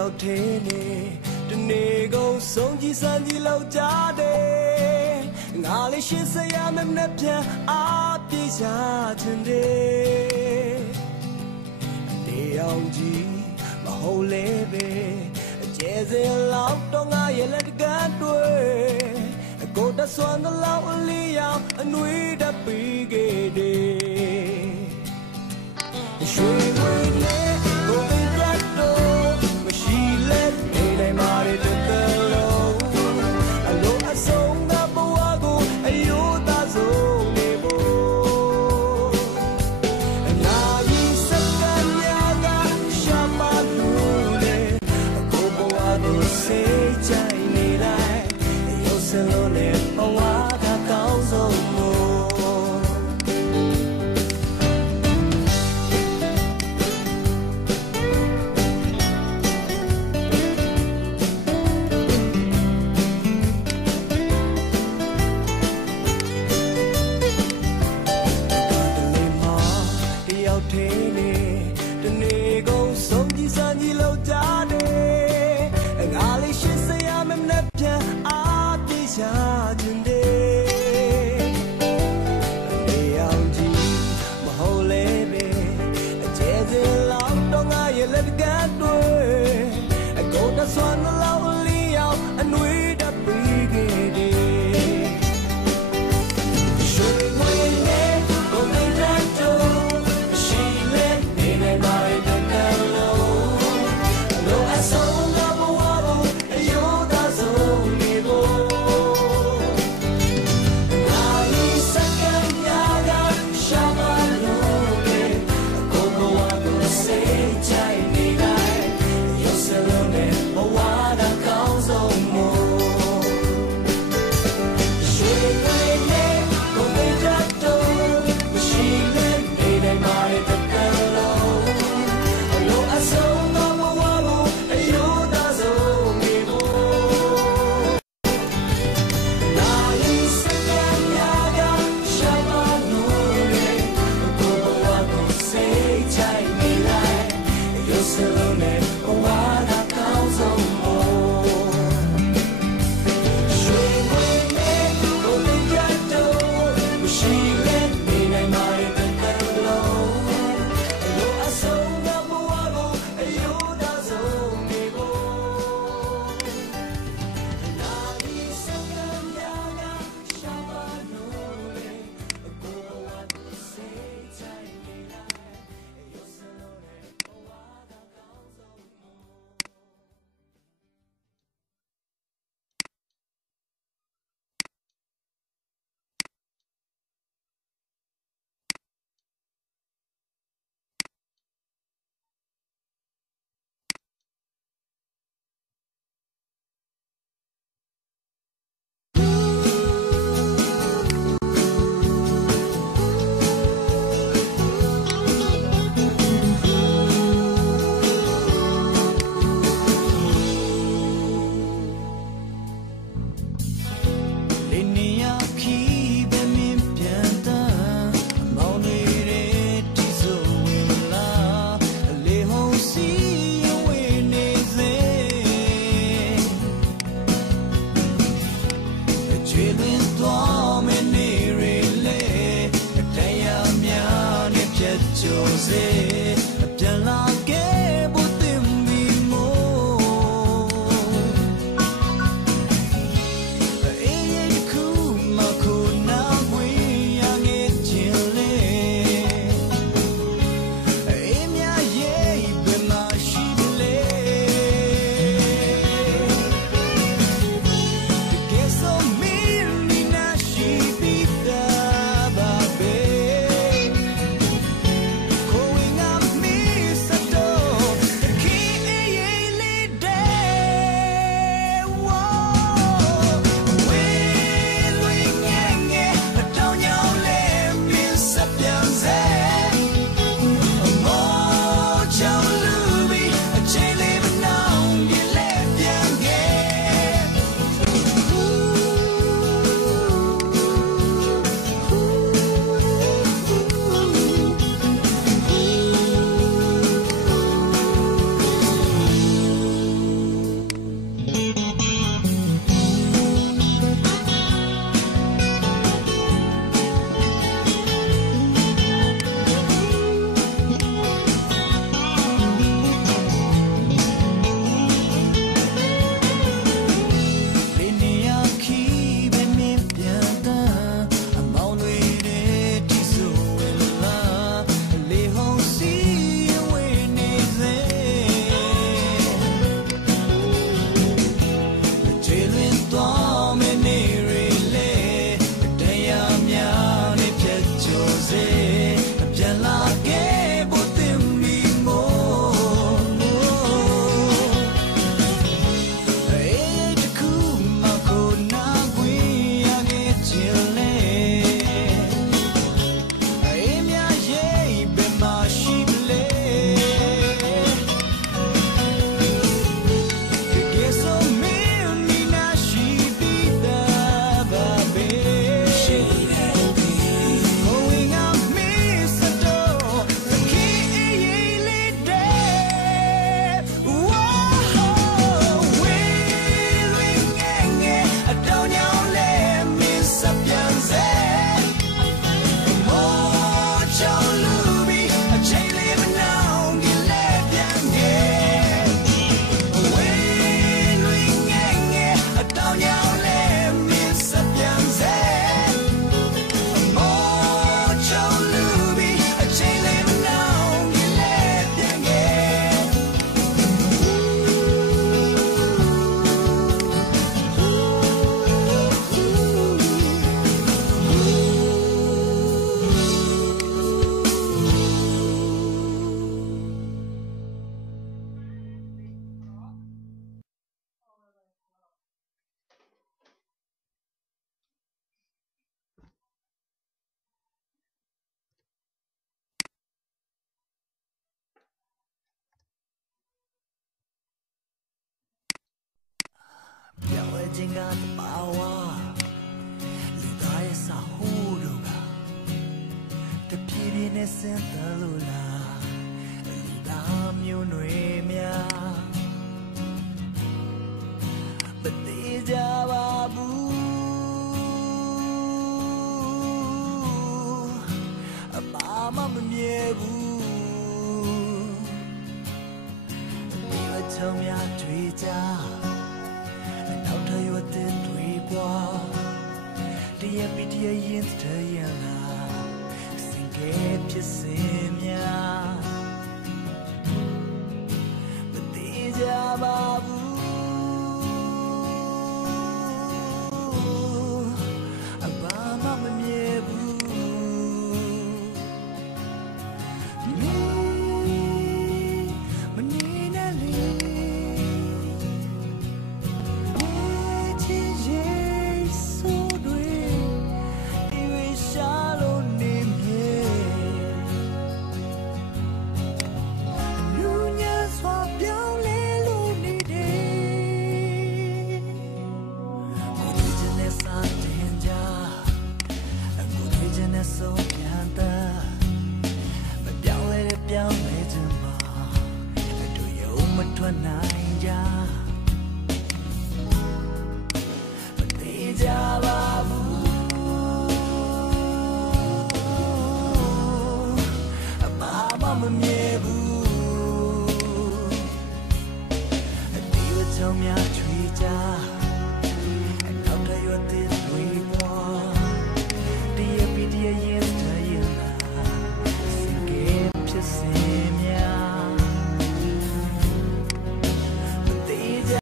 ရောက်သေးနေတနေ့ကုန်ဆုံးကြီးစမ်းကြီးလောက်ကြတယ်ငါလေးရှင်းစရာမနဲ့ပြန်အားပြေးရှာခြင်းတယ်နေအောင်ကြီးမဟုတ်လေပဲအကျဲစင်လောက်တော့ငါရဲ့လက်ကန်းတွေကိုတဆွမ်းတဲ့လောက်အလီရောက်အနွေးတပီးခဲ့တယ်ရွှေဝင်းနဲ့ကိုပင်ကတ်တော့မရှိလဲနေနိုင်ပါရဲ့တကယ်လို့အလုံးအစုံကဘဝကိုအယိုးသားဆုံးနေဖို့အနာကြီးစကံများကရှာမလို့လေကိုဘဝကိုစိတ်ချနေလိုက်ရုပ်စလုံးနဲ့ဘဝကကောင်းဆုံးမို့going ခြင်းကသဘာဝလူသားရဲ့စာဟိုးတို့ကတပြေးပြေးနဲ့ဆင်းသက်လို့လားလူသားမျိုးနွယ်များမသေးကြပါဘူးအပါမမမြဲဘူးဒီဝချုံများတွေ့ကြနောက်ထပ်ရွတ်တဲ့တွေ့กว่าတရပီတရရင်တရလာစင်ကဲဖြစ်စင်များမသေးကြပါဘူးဆိုပြန်တာမပြောင်းလဲပြောင်းလဲချင်မှာတို့ရုံမထွက်နိုင်ကြမသေးကြပါဘူးအပါမမမြဲဘူးအဒီဝချုံများချွေကြ